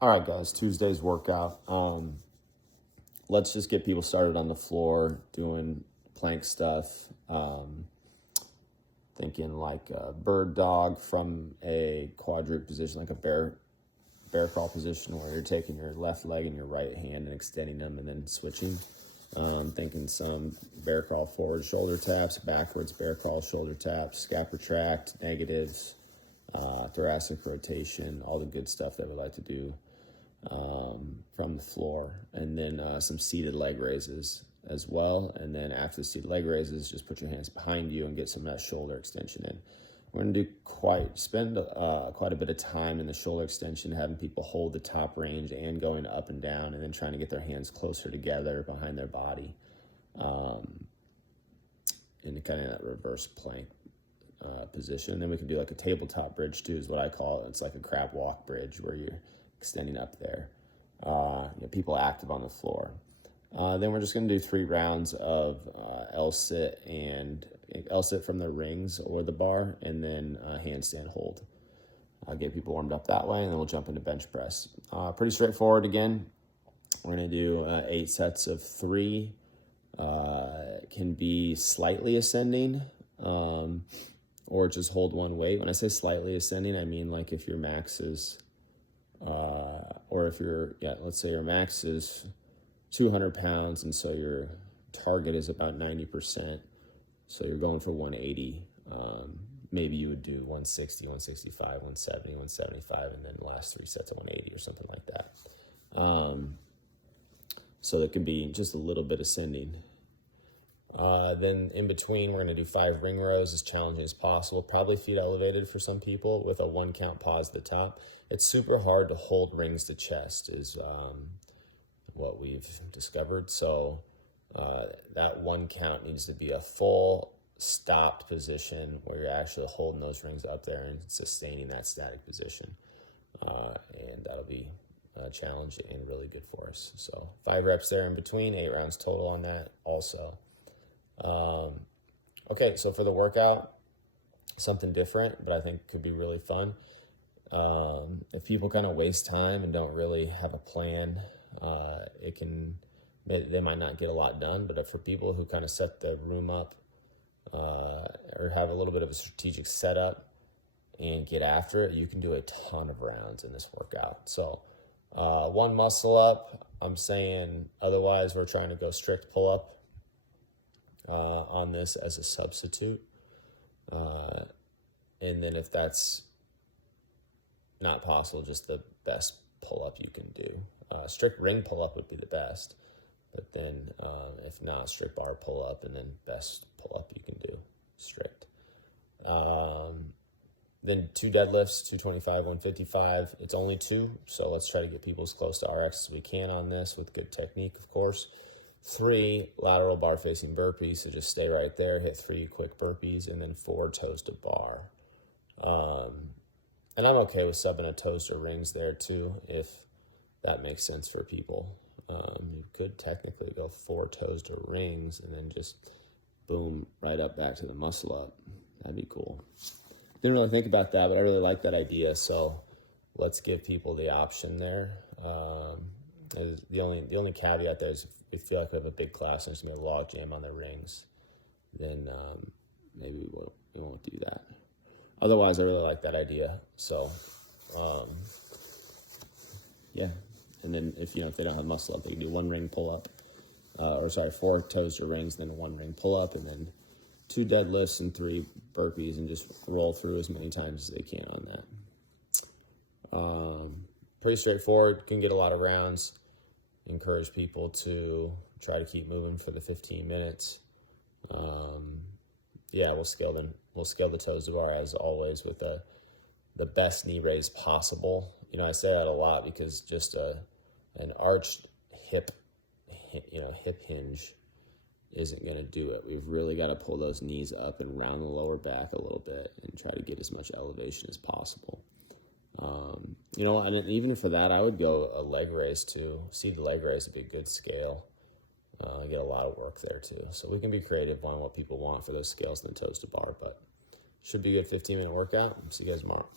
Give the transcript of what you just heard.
All right, guys, Tuesday's workout. Let's just get people started on the floor doing plank stuff. Thinking like a bird dog from a quadruped position, like a bear crawl position, where you're taking your left leg and your right hand and extending them and then switching. Thinking some bear crawl forward shoulder taps, backwards bear crawl shoulder taps, scap retract, negatives, thoracic rotation, all the good stuff that we like to do from the floor. And then some seated leg raises as well. And then after the seated leg raises, just put your hands behind you and get some of that shoulder extension in. We're going to spend quite a bit of time in the shoulder extension, having people hold the top range and going up and down, and then trying to get their hands closer together behind their body in kind of that reverse plank position. Then we can do like a tabletop bridge too, is what I call it. It's like a crab walk bridge where you're extending up there. People active on the floor. Then we're just going to do 3 rounds of L-sit from the rings or the bar, and then handstand hold. I'll get people warmed up that way, and then we'll jump into bench press. Pretty straightforward again. We're going to do 8 sets of 3. Can be slightly ascending, or just hold one weight. When I say slightly ascending, I mean like if your max is, let's say your max is 200 pounds, and so your target is about 90%. So you're going for 180. Maybe you would do 160, 165, 170, 175, and then the last 3 sets of 180 or something like that. So that could be just a little bit ascending. Then in between, we're going to do 5 ring rows, as challenging as possible. Probably feet elevated for some people with a 1 count pause at the top. It's super hard to hold rings to chest is what we've discovered. So that 1 count needs to be a full stopped position where you're actually holding those rings up there and sustaining that static position. And that'll be challenging and really good for us. So 5 reps there in between, 8 rounds total on that also. Okay, so for the workout, something different, but I think could be really fun. If people kind of waste time and don't really have a plan, they might not get a lot done. But for people who kind of set the room up or have a little bit of a strategic setup and get after it, you can do a ton of rounds in this workout. So 1 muscle up, I'm saying, otherwise we're trying to go strict pull up on this as a substitute. And then if that's not possible, just the best pull up you can do. Strict ring pull up would be the best, but then if not, strict bar pull up, and then best pull up you can do strict. Then 2 deadlifts, 225, 155. It's only 2, so let's try to get people as close to RX as we can on this with good technique, of course. 3 lateral bar facing burpees, so just stay right there, hit 3 quick burpees, and then 4 toes to bar. And I'm okay with subbing a toes to rings there too, if that makes sense for people. You could technically go 4 toes to rings and then just boom, right up back to the muscle up. That'd be cool. Didn't really think about that, but I really like that idea, so let's give people the option there. The only caveat there is if we feel like we have a big class and there's going to be a log jam on the rings, then maybe we won't do that. Otherwise, I really like that idea. So, yeah. And then if they don't have muscle up, they can do 1 ring pull up, 4 toes to rings, then 1 ring pull up, and then 2 deadlifts and 3 burpees, and just roll through as many times as they can on that. Pretty straightforward. Can get a lot of rounds. Encourage people to try to keep moving for the 15 minutes. We'll scale the toes to bar as always with the best knee raise possible. I say that a lot because just an arched hip hinge isn't going to do it. We've really got to pull those knees up and round the lower back a little bit and try to get as much elevation as possible. And even for that, I would go a leg raise too. Seated leg raise would be a good scale. Get a lot of work there too. So we can be creative on what people want for those scales and the toes to bar, but should be a good 15-minute workout. See you guys tomorrow.